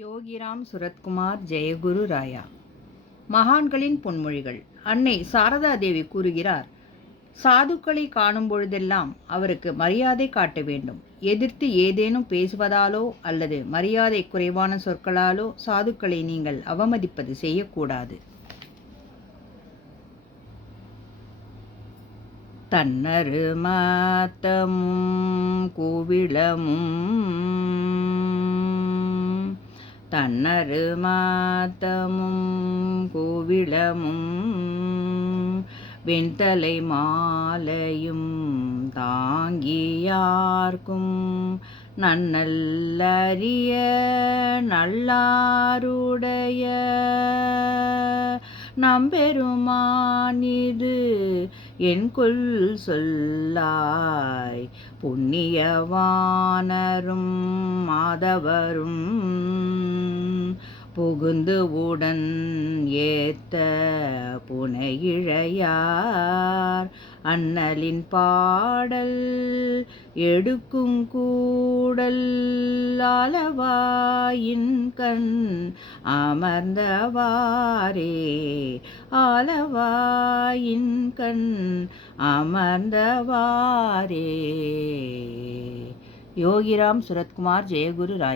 யோகிராம் சுரத்குமார் ஜெயகுரு ராயா. மகான்களின் பொன்மொழிகள். அன்னை சாரதா தேவி கூறுகிறார், சாதுக்களை காணும் பொழுதெல்லாம் அவருக்கு மரியாதை காட்ட வேண்டும். எதிர்த்து ஏதேனும் பேசுவதாலோ அல்லது மரியாதை குறைவான சொற்களாலோ சாதுக்களை நீங்கள் அவமதிப்பது செய்யக்கூடாது. தன்னரு மாத்தமும் கூவிளமும் தன்னரு மாத்தமும் கோவிளமும் வெண்தலை மாலையும் தாங்கியார்க்கும் நன்னல்லறிய நல்லாருடைய நம்பெருமானிது என்கொல் சொல்லாய். புண்ணியவானரும் மாதவரும் புகுந்து உடன் ஏத்த புனையிழையார் அண்ணலின் பாடல் எடுக்கும் கூடல் ஆலவாயின் கண் அமர்ந்தவாரே. ஆலவாயின் கண் அமர்ந்தவாரே. யோகிராம் சுரத்குமார் ஜெயகுரு ராயா.